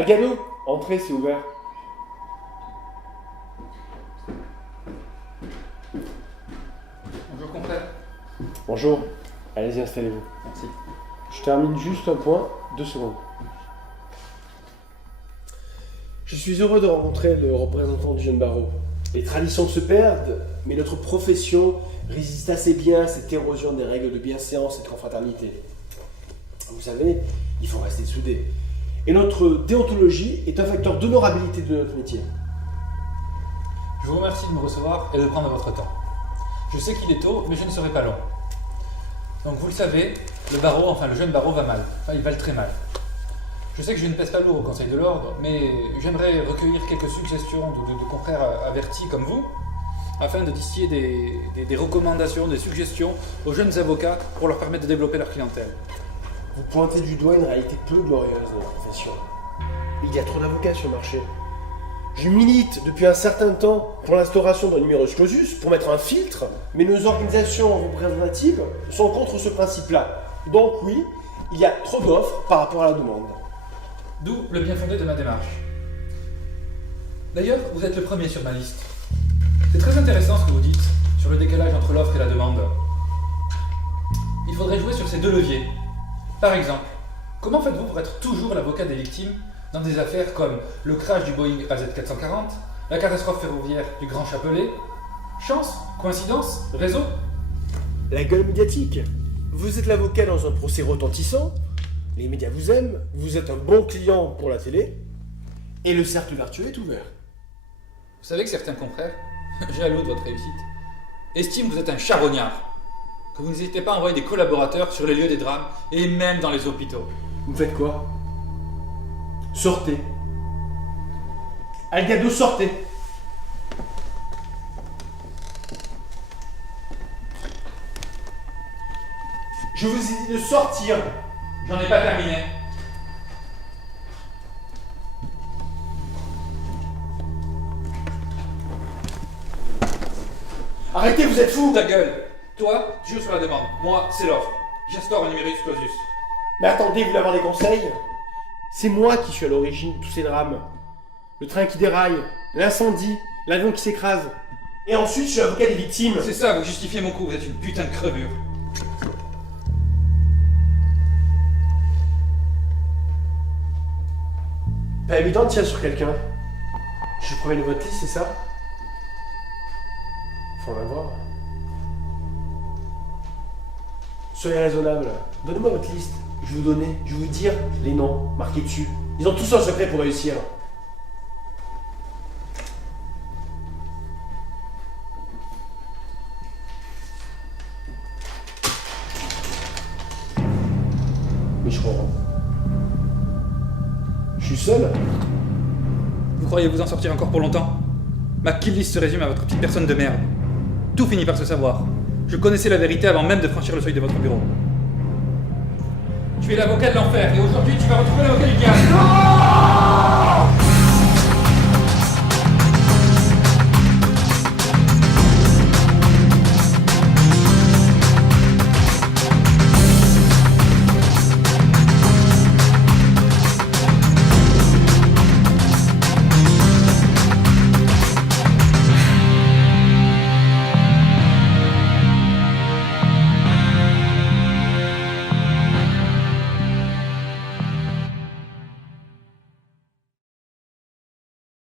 Algado, entrez, c'est ouvert. Bonjour confrère. Bonjour, allez-y, installez-vous. Merci. Je termine juste un point, 2 secondes. Je suis heureux de rencontrer le représentant du jeune barreau. Les traditions se perdent, mais notre profession résiste assez bien à cette érosion des règles de bienséance et de confraternité. Vous savez, il faut rester soudés. Et notre déontologie est un facteur d'honorabilité de notre métier. Je vous remercie de me recevoir et de prendre votre temps. Je sais qu'il est tôt, mais je ne serai pas long. Donc vous le savez, le jeune barreau va mal. Enfin, il va très mal. Je sais que je ne pèse pas lourd au Conseil de l'Ordre, mais j'aimerais recueillir quelques suggestions de confrères avertis comme vous, afin de distiller des recommandations, des suggestions aux jeunes avocats pour leur permettre de développer leur clientèle. Vous pointez du doigt une réalité peu glorieuse de notre profession. Il y a trop d'avocats sur le marché. Je milite depuis un certain temps pour l'instauration d'un numerus clausus, pour mettre un filtre, mais nos organisations représentatives sont contre ce principe-là. Donc oui, il y a trop d'offres par rapport à la demande. D'où le bien fondé de ma démarche. D'ailleurs, vous êtes le premier sur ma liste. C'est très intéressant ce que vous dites sur le décalage entre l'offre et la demande. Il faudrait jouer sur ces deux leviers. Par exemple, comment faites-vous pour être toujours l'avocat des victimes dans des affaires comme le crash du Boeing AZ440, la catastrophe ferroviaire du Grand Chapelet? Chance? Coïncidence? Réseau? La gueule médiatique. Vous êtes l'avocat dans un procès retentissant, les médias vous aiment, vous êtes un bon client pour la télé, et le cercle vertueux est ouvert. Vous savez que certains confrères, jaloux de votre réussite, estiment que vous êtes un charognard, que vous n'hésitez pas à envoyer des collaborateurs sur les lieux des drames et même dans les hôpitaux. Vous faites quoi? Sortez. Algado, sortez. Je vous ai dit de sortir. J'en ai pas terminé. Arrêtez, vous êtes fous. Ta gueule. Toi, tu joues sur la demande. Moi, c'est l'offre. J'instaure un numerus clausus. Mais attendez, vous voulez avoir des conseils? C'est moi qui suis à l'origine de tous ces drames. Le train qui déraille, l'incendie, l'avion qui s'écrase. Et ensuite, je suis avocat des victimes. C'est ça, vous justifiez mon coup, vous êtes une putain de crevure. Pas évident de tirer sur quelqu'un. Je suis le premier de votre liste, c'est ça? Faut en avoir. Soyez raisonnable. Donnez-moi votre liste. Je vais vous dire les noms marqués dessus. Ils ont tous un secret pour réussir. Mais je comprends. Je suis seul. Vous croyez vous en sortir encore pour longtemps? Ma kill list se résume à votre petite personne de merde. Tout finit par se savoir. Je connaissais la vérité avant même de franchir le seuil de votre bureau. Tu es l'avocat de l'enfer et aujourd'hui tu vas retrouver l'avocat du diable.